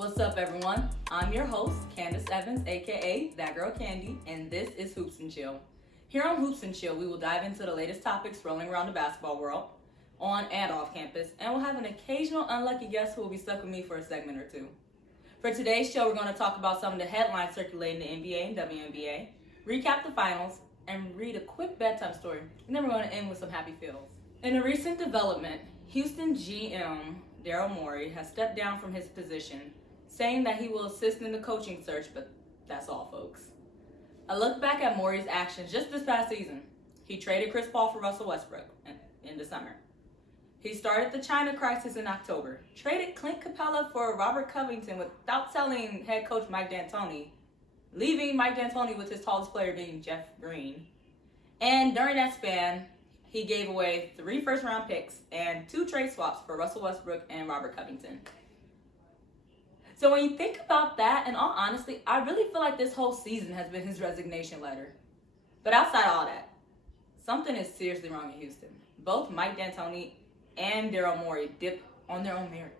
What's up, everyone? I'm your host, Candice Evans, aka That Girl Candy, and this is Hoops and Chill. Here on Hoops and Chill, we will dive into the latest topics rolling around the basketball world, on and off campus, and we'll have an occasional unlucky guest who will be stuck with me for a segment or two. For today's show, we're going to talk about some of the headlines circulating in the NBA and WNBA, recap the finals, and read a quick bedtime story, and then we're going to end with some happy feels. In a recent development, Houston GM Daryl Morey has stepped down from his position, saying that he will assist in the coaching search, but that's all, folks. A look back at Morey's actions just this past season. He traded Chris Paul for Russell Westbrook in the summer. He started the China crisis in October, traded Clint Capella for Robert Covington without telling head coach Mike D'Antoni, leaving Mike D'Antoni with his tallest player being Jeff Green. And during that span, he gave away 3 first-round picks and 2 trade swaps for Russell Westbrook and Robert Covington. So when you think about that, in all honesty, I really feel like this whole season has been his resignation letter. But outside all that, something is seriously wrong in Houston. Both Mike D'Antoni and Daryl Morey dipped on their own merit.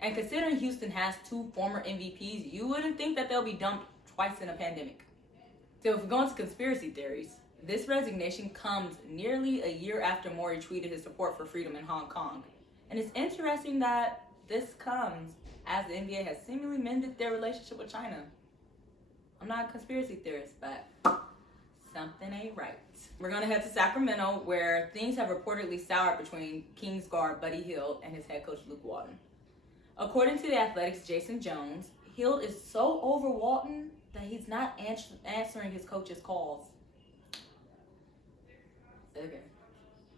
And considering Houston has 2 former MVPs, you wouldn't think that they'll be dumped twice in a pandemic. So if we go into conspiracy theories, this resignation comes nearly a year after Morey tweeted his support for freedom in Hong Kong. And it's interesting that this comes as the NBA has seemingly mended their relationship with China. I'm not a conspiracy theorist, but something ain't right. We're going to head to Sacramento, where things have reportedly soured between Kings guard Buddy Hield and his head coach Luke Walton. According to the Athletics' Jason Jones, Hield is so over Walton that he's not answering his coach's calls. Okay.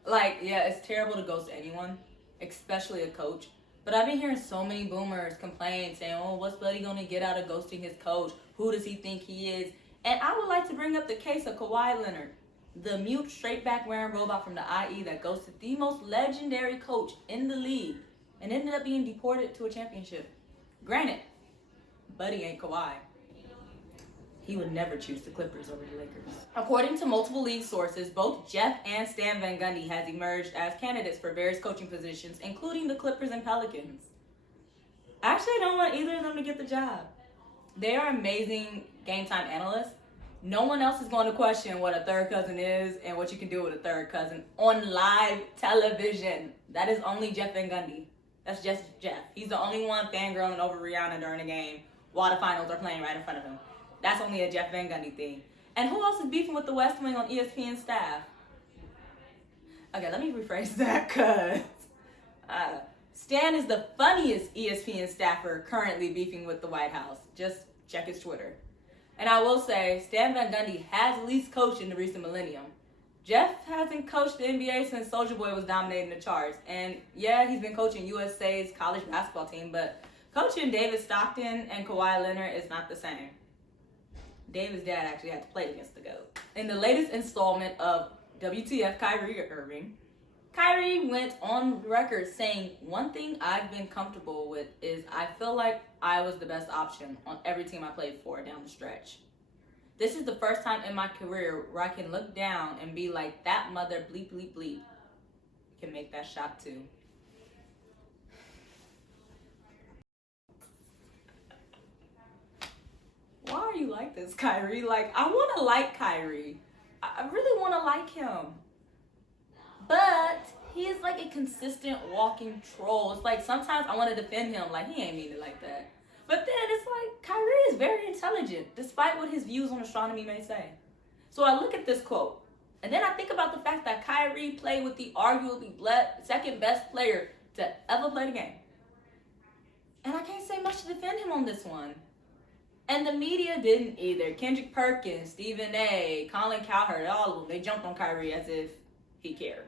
It's terrible to ghost anyone, especially a coach. But I've been hearing so many boomers complain, saying, oh, what's Buddy going to get out of ghosting his coach? Who does he think he is? And I would like to bring up the case of Kawhi Leonard, the mute, straight-back-wearing robot from the IE that ghosted the most legendary coach in the league and ended up being deported to a championship. Granted, Buddy ain't Kawhi. He would never choose the Clippers over the Lakers. According to multiple league sources, both Jeff and Stan Van Gundy has emerged as candidates for various coaching positions, including the Clippers and Pelicans. I actually don't want either of them to get the job. They are amazing game time analysts. No one else is going to question what a third cousin is and what you can do with a third cousin on live television. That is only Jeff Van Gundy. That's just Jeff. He's the only one fangirling over Rihanna during a game while the finals are playing right in front of him. That's only a Jeff Van Gundy thing. And who else is beefing with the West Wing on ESPN staff? Okay, let me rephrase that, because Stan is the funniest ESPN staffer currently beefing with the White House. Just check his Twitter. And I will say, Stan Van Gundy has at least coached in the recent millennium. Jeff hasn't coached the NBA since Soulja Boy was dominating the charts. And yeah, he's been coaching USA's college basketball team, but coaching David Stockton and Kawhi Leonard is not the same. David's dad actually had to play against the GOAT. In the latest installment of WTF Kyrie Irving, Kyrie went on record saying, one thing I've been comfortable with is I feel like I was the best option on every team I played for down the stretch. This is the first time in my career where I can look down and be like, that mother bleep, bleep, bleep can make that shot too. Why are you like this, Kyrie? I want to like Kyrie. I really want to like him. But he is like a consistent walking troll. It's like sometimes I want to defend him, like he ain't mean it like that. But then it's like Kyrie is very intelligent, despite what his views on astronomy may say. So I look at this quote, and then I think about the fact that Kyrie played with the arguably second best player to ever play the game. And I can't say much to defend him on this one. And the media didn't either. Kendrick Perkins, Stephen A., Colin Cowherd, all of them, they jumped on Kyrie as if he cared.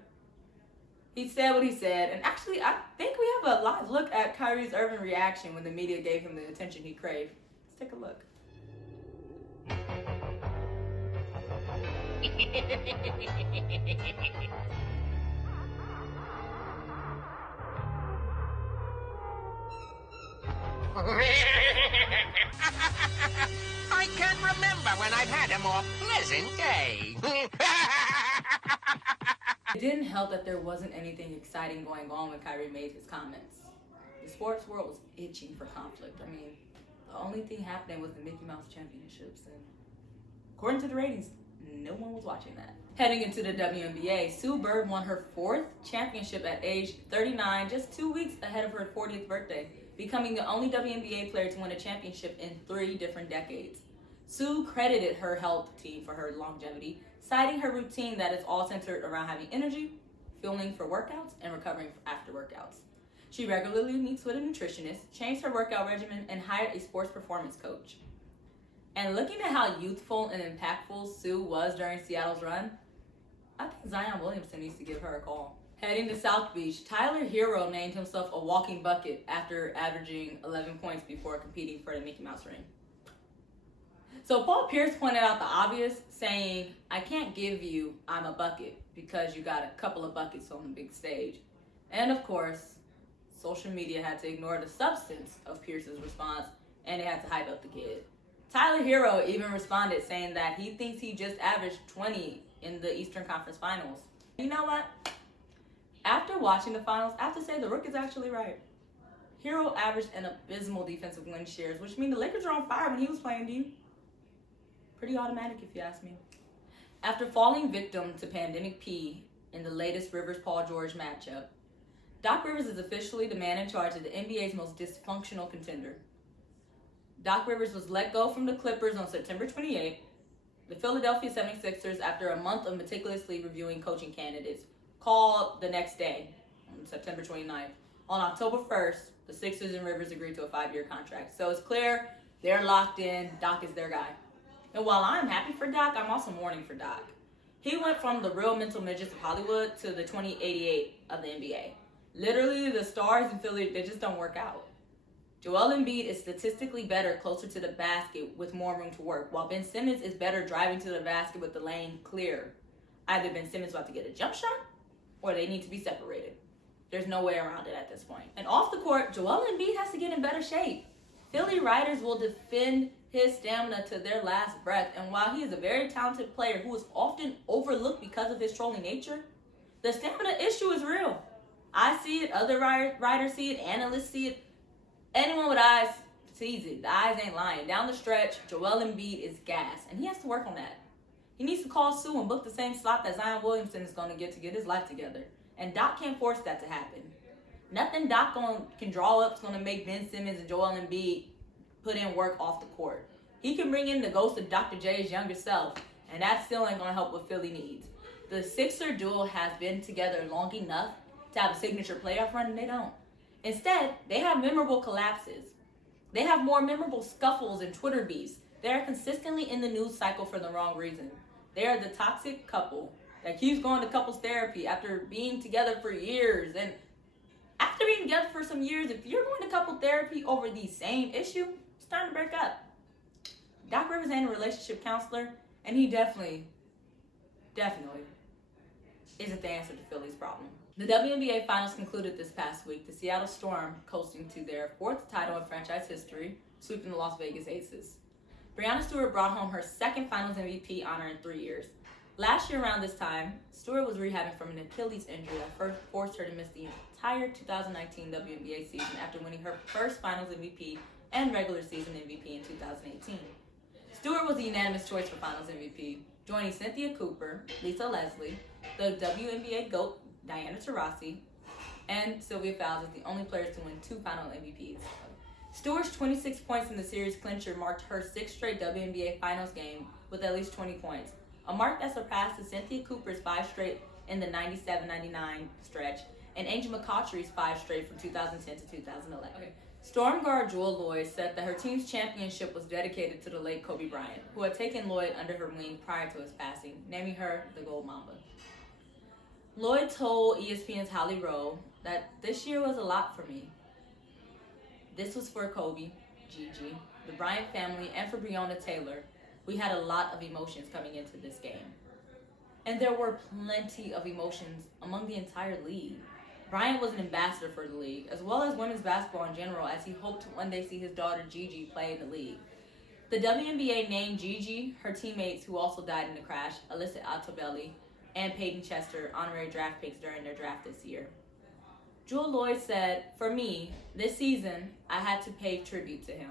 He said what he said, and actually, I think we have a live look at Kyrie's Irving reaction when the media gave him the attention he craved. Let's take a look. I can't remember when I've had a more pleasant day. It didn't help that there wasn't anything exciting going on when Kyrie made his comments. The sports world was itching for conflict. I mean, the only thing happening was the Mickey Mouse Championships, and according to the ratings, no one was watching that. Heading into the WNBA, Sue Bird won her 4th championship at age 39, just 2 weeks ahead of her 40th birthday, becoming the only WNBA player to win a championship in 3 different decades. Sue credited her health team for her longevity, citing her routine that is all centered around having energy, fueling for workouts, and recovering after workouts. She regularly meets with a nutritionist, changed her workout regimen, and hired a sports performance coach. And looking at how youthful and impactful Sue was during Seattle's run, I think Zion Williamson needs to give her a call. Heading to South Beach, Tyler Hero named himself a walking bucket after averaging 11 points before competing for the Mickey Mouse ring. So Paul Pierce pointed out the obvious, saying, I can't give you I'm a bucket because you got a couple of buckets on the big stage. And of course, social media had to ignore the substance of Pierce's response, and they had to hype up the kid. Tyler Hero even responded saying that he thinks he just averaged 20 in the Eastern Conference Finals. You know what? After watching the finals, I have to say the Rook is actually right. Hero averaged an abysmal defensive win shares, which means the Lakers were on fire when he was playing D. Pretty automatic if you ask me. After falling victim to Pandemic P in the latest Rivers-Paul George matchup, Doc Rivers is officially the man in charge of the NBA's most dysfunctional contender. Doc Rivers was let go from the Clippers on September 28th. The Philadelphia 76ers, after a month of meticulously reviewing coaching candidates, called the next day, on September 29th. On October 1st, the Sixers and Rivers agreed to a 5-year contract. So it's clear they're locked in. Doc is their guy. And while I'm happy for Doc, I'm also mourning for Doc. He went from the real mental midgets of Hollywood to the 2088 of the NBA. Literally, the stars in Philly, they just don't work out. Joel Embiid is statistically better closer to the basket with more room to work, while Ben Simmons is better driving to the basket with the lane clear. Either Ben Simmons about to get a jump shot, or they need to be separated. There's no way around it at this point. And off the court, Joel Embiid has to get in better shape. Philly writers will defend his stamina to their last breath, and while he is a very talented player who is often overlooked because of his trolling nature, the stamina issue is real. I see it, other writers see it, analysts see it. Anyone with eyes sees it. The eyes ain't lying. Down the stretch, Joel Embiid is gas, and he has to work on that. He needs to call Sue and book the same slot that Zion Williamson is going to get his life together. And Doc can't force that to happen. Nothing Doc can draw up is going to make Ben Simmons and Joel Embiid put in work off the court. He can bring in the ghost of Dr. J's younger self, and that still ain't going to help what Philly needs. The Sixer duo has been together long enough to have a signature playoff run, and they don't. Instead, they have memorable collapses. They have more memorable scuffles and Twitter beefs. They are consistently in the news cycle for the wrong reason. They are the toxic couple that keeps going to couples therapy after being together for years. And after being together for some years, if you're going to couple therapy over the same issue, it's time to break up. Doc Rivers ain't a relationship counselor, and he definitely isn't the answer to Philly's problem. The WNBA Finals concluded this past week, the Seattle Storm coasting to their 4th title in franchise history, sweeping the Las Vegas Aces. Breanna Stewart brought home her 2nd Finals MVP honor in 3 years. Last year around this time, Stewart was rehabbing from an Achilles injury that forced her to miss the entire 2019 WNBA season after winning her first Finals MVP and regular season MVP in 2018. Stewart was the unanimous choice for Finals MVP, joining Cynthia Cooper, Lisa Leslie, the WNBA GOAT, Diana Taurasi, and Sylvia Fowles as the only players to win 2 final MVPs. Stewart's 26 points in the series clincher marked her 6th straight WNBA Finals game with at least 20 points, a mark that surpassed Cynthia Cooper's 5 straight in the 97-99 stretch and Angel McCautry's 5 straight from 2010 to 2011. Okay. Storm guard Jewel Lloyd said that her team's championship was dedicated to the late Kobe Bryant, who had taken Lloyd under her wing prior to his passing, naming her the Gold Mamba. Lloyd told ESPN's Holly Rowe that this year was a lot for me. This was for Kobe, Gigi, the Bryant family, and for Breonna Taylor. We had a lot of emotions coming into this game. And there were plenty of emotions among the entire league. Bryant was an ambassador for the league, as well as women's basketball in general, as he hoped to one day see his daughter Gigi play in the league. The WNBA named Gigi, her teammates who also died in the crash, Alyssa Altobelli, and Peyton Chester, honorary draft picks during their draft this year. Jewel Lloyd said, "For me, this season, I had to pay tribute to him.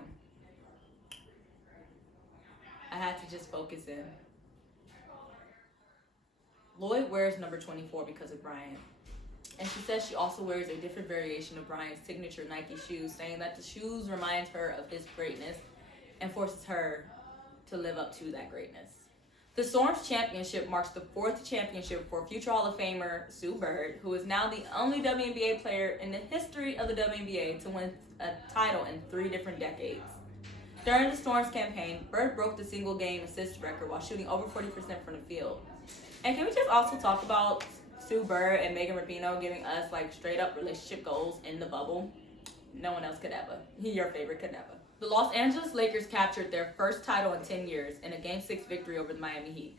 I had to just focus in." Lloyd wears number 24 because of Bryant. And she says she also wears a different variation of Bryant's signature Nike shoes, saying that the shoes remind her of his greatness and forces her to live up to that greatness. The Storm's championship marks the 4th championship for future Hall of Famer Sue Bird, who is now the only WNBA player in the history of the WNBA to win a title in 3 different decades. During the Storm's campaign, Bird broke the single game assist record while shooting over 40% from the field. And can we just also talk about Sue Bird and Megan Rapinoe giving us like straight up relationship goals in the bubble? No one else could ever. Your favorite could never. The Los Angeles Lakers captured their first title in 10 years in a Game 6 victory over the Miami Heat.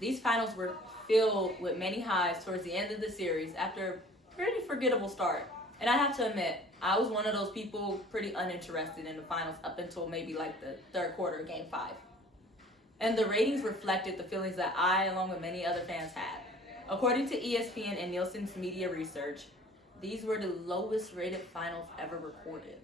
These finals were filled with many highs towards the end of the series after a pretty forgettable start. And I have to admit, I was one of those people pretty uninterested in the finals up until maybe like the third quarter of Game 5. And the ratings reflected the feelings that I, along with many other fans, had. According to ESPN and Nielsen's media research, these were the lowest rated finals ever recorded.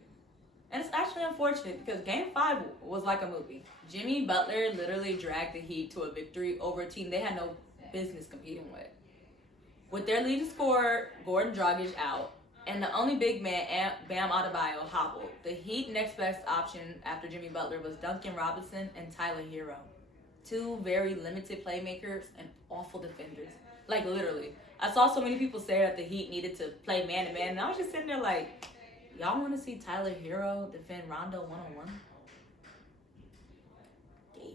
And it's actually unfortunate because Game 5 was like a movie. Jimmy Butler literally dragged the Heat to a victory over a team they had no business competing with. With their leading scorer, Gordon Dragic, out, and the only big man, Bam Adebayo, hobbled, the Heat next best option after Jimmy Butler was Duncan Robinson and Tyler Hero. 2 very limited playmakers and awful defenders. Like, literally. I saw so many people say that the Heat needed to play man-to-man, and I was just sitting there like, y'all want to see Tyler Hero defend Rondo one-on-one? Yeah.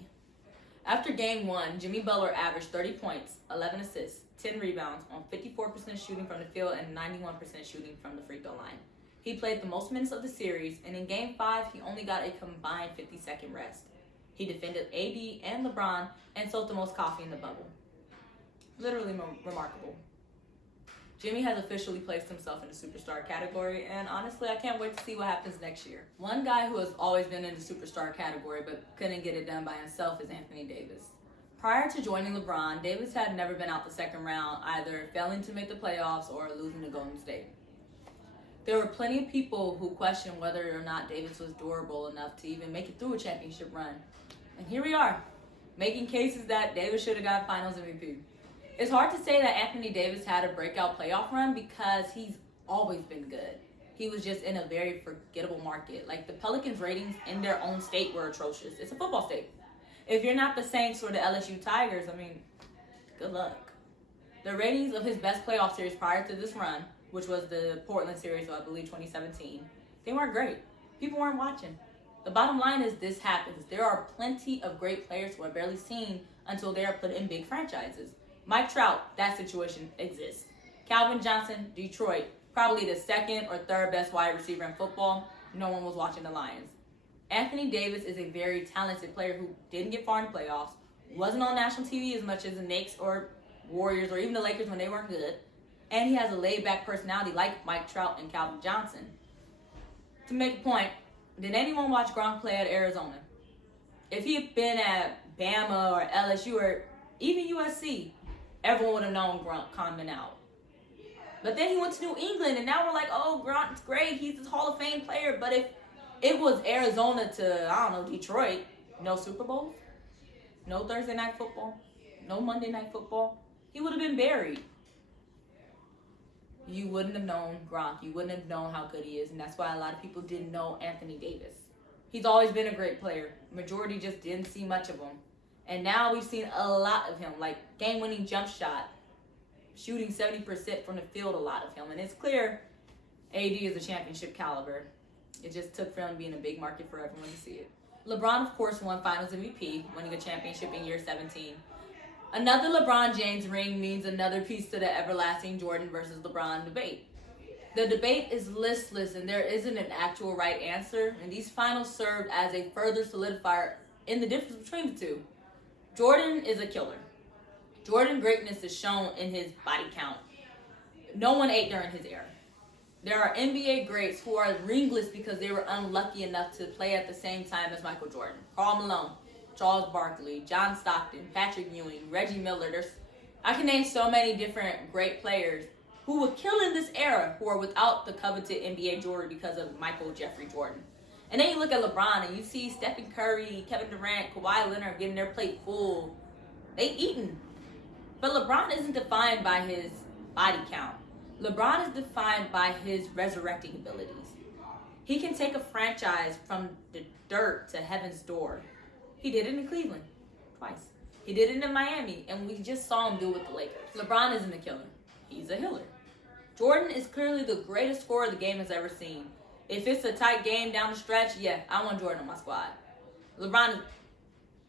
After Game 1, Jimmy Butler averaged 30 points, 11 assists, 10 rebounds on 54% shooting from the field and 91% shooting from the free throw line. He played the most minutes of the series, and in Game 5, he only got a combined 50-second rest. He defended AD and LeBron and sold the most coffee in the bubble. Literally remarkable. Jimmy has officially placed himself in the superstar category, and honestly, I can't wait to see what happens next year. One guy who has always been in the superstar category but couldn't get it done by himself is Anthony Davis. Prior to joining LeBron, Davis had never been out the second round, either failing to make the playoffs or losing to Golden State. There were plenty of people who questioned whether or not Davis was durable enough to even make it through a championship run. And here we are, making cases that Davis should have got Finals MVP. It's hard to say that Anthony Davis had a breakout playoff run because he's always been good. He was just in a very forgettable market. Like, the Pelicans' ratings in their own state were atrocious. It's a football state. If you're not the Saints or the LSU Tigers, I mean, good luck. The ratings of his best playoff series prior to this run, which was the Portland series of, I believe, 2017, they weren't great. People weren't watching. The bottom line is this happens. There are plenty of great players who are barely seen until they are put in big franchises. Mike Trout, that situation exists. Calvin Johnson, Detroit, probably the second or third best wide receiver in football. No one was watching the Lions. Anthony Davis is a very talented player who didn't get far in the playoffs, wasn't on national TV as much as the Knicks or Warriors or even the Lakers when they weren't good, and he has a laid-back personality like Mike Trout and Calvin Johnson. To make a point, did anyone watch Gronk play at Arizona? If he had been at Bama or LSU or even USC, everyone would have known Gronk coming out. But then he went to New England, and now we're like, oh, Gronk's great. He's this Hall of Fame player. But if it was Arizona to, I don't know, Detroit, no Super Bowls, no Thursday night football, no Monday night football, he would have been buried. You wouldn't have known Gronk. You wouldn't have known how good he is. And that's why a lot of people didn't know Anthony Davis. He's always been a great player. Majority just didn't see much of him. And now we've seen a lot of him, like game-winning jump shot, shooting 70% from the field, a lot of him. And it's clear AD is a championship caliber. It just took for him to be in a big market for everyone to see it. LeBron, of course, won Finals MVP, winning a championship in year 17. Another LeBron James ring means another piece to the everlasting Jordan versus LeBron debate. The debate is listless and there isn't an actual right answer, and these finals served as a further solidifier in the difference between the two. Jordan is a killer. Jordan greatness is shown in his body count. No one ate during his era. There are NBA greats who are ringless because they were unlucky enough to play at the same time as Michael Jordan. Karl Malone, Charles Barkley, John Stockton, Patrick Ewing, Reggie Miller. I can name so many different great players, who were killing this era, who are without the coveted NBA jewelry because of Michael Jeffrey Jordan. And then you look at LeBron and you see Stephen Curry, Kevin Durant, Kawhi Leonard getting their plate full. They eating. But LeBron isn't defined by his body count. LeBron is defined by his resurrecting abilities. He can take a franchise from the dirt to heaven's door. He did it in Cleveland twice. He did it in Miami, and we just saw him do it with the Lakers. LeBron isn't a killer. He's a healer. Jordan is clearly the greatest scorer the game has ever seen. If it's a tight game down the stretch, yeah, I want Jordan on my squad. LeBron is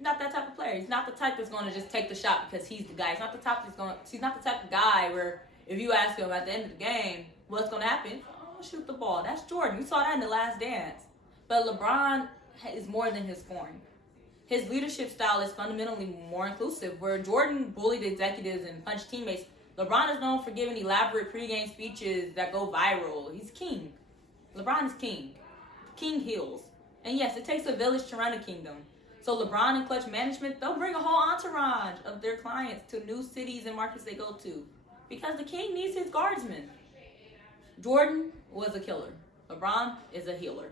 not that type of player. He's not the type that's going to just take the shot because he's the guy. He's not the type of guy where if you ask him at the end of the game, what's going to happen? Oh, shoot the ball. That's Jordan. We saw that in The Last Dance. But LeBron is more than his scoring. His leadership style is fundamentally more inclusive. Where Jordan bullied executives and punched teammates, LeBron is known for giving elaborate pregame speeches that go viral. He's king. LeBron is king. King heals. And yes, it takes a village to run a kingdom. So LeBron and Clutch Management, they'll bring a whole entourage of their clients to new cities and markets they go to. Because the king needs his guardsmen. Jordan was a killer. LeBron is a healer.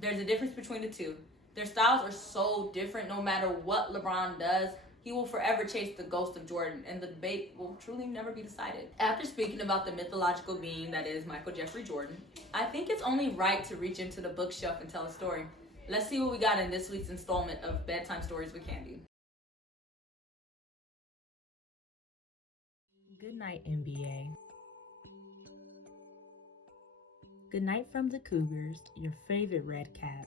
There's a difference between the two. Their styles are so different. No matter what LeBron does, he will forever chase the ghost of Jordan, and the debate will truly never be decided. After speaking about the mythological being that is Michael Jeffrey Jordan, I think it's only right to reach into the bookshelf and tell a story. Let's see what we got in this week's installment of Bedtime Stories with Candy. Good night, NBA. Good night from the Cougars, your favorite red cap.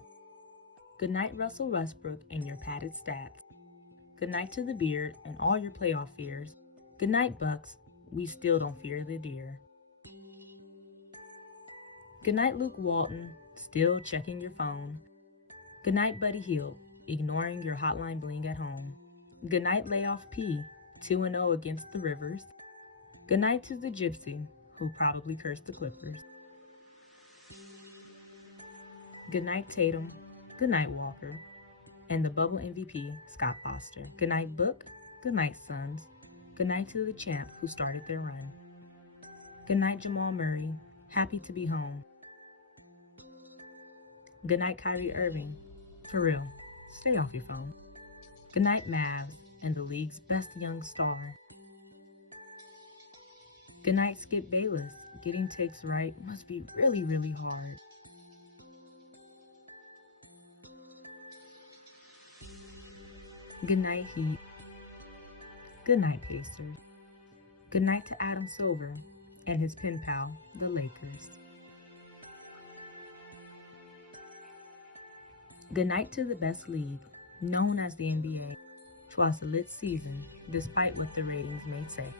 Good night, Russell Westbrook and your padded stats. Good night to the beard and all your playoff fears. Good night, Bucks. We still don't fear the deer. Good night, Luke Walton, still checking your phone. Good night, Buddy Hield, ignoring your hotline bling at home. Good night, Layoff P, 2-0 against the Rivers. Good night to the Gypsy, who probably cursed the Clippers. Good night, Tatum. Good night, Walker. And the bubble MVP, Scott Foster. Good night, Book. Good night, Suns. Good night to the champ who started their run. Good night, Jamal Murray. Happy to be home. Good night, Kyrie Irving. For real, stay off your phone. Good night, Mavs and the league's best young star. Good night, Skip Bayless. Getting takes right must be really, really hard. Good night, Heat. Good night, Pacers. Good night to Adam Silver and his pen pal, the Lakers. Good night to the best league, known as the NBA. 'Twas a lit season, despite what the ratings may say.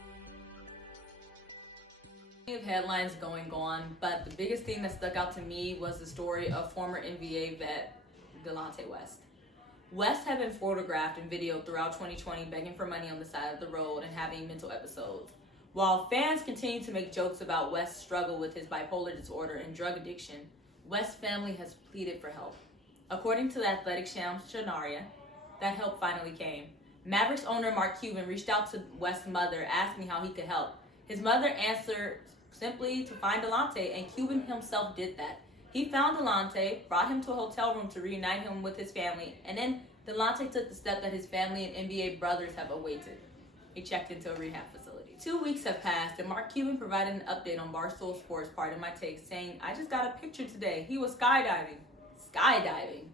Of headlines going on, but the biggest thing that stuck out to me was the story of former NBA vet Delonte West. West had been photographed and videoed throughout 2020 begging for money on the side of the road and having mental episodes. While fans continue to make jokes about West's struggle with his bipolar disorder and drug addiction, West's family has pleaded for help. According to the Athletic Shams Shanaria, that help finally came. Mavericks owner Mark Cuban reached out to West's mother asking how he could help. His mother answered simply to find Delonte, and Cuban himself did that. He found Delonte, brought him to a hotel room to reunite him with his family, and then Delonte took the step that his family and NBA brothers have awaited. He checked into a rehab facility. 2 weeks have passed, and Mark Cuban provided an update on Barstool Sports, Pardon My Take, saying, "I just got a picture today. He was skydiving." Skydiving.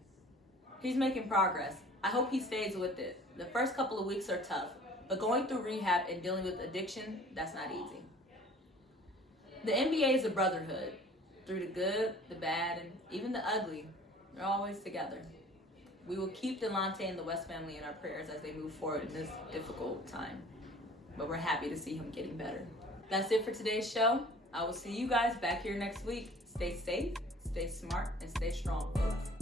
He's making progress. I hope he stays with it. The first couple of weeks are tough, but going through rehab and dealing with addiction, that's not easy. The NBA is a brotherhood. Through the good, the bad, and even the ugly, they're always together. We will keep Delonte and the West family in our prayers as they move forward in this difficult time. But we're happy to see him getting better. That's it for today's show. I will see you guys back here next week. Stay safe, stay smart, and stay strong, folks.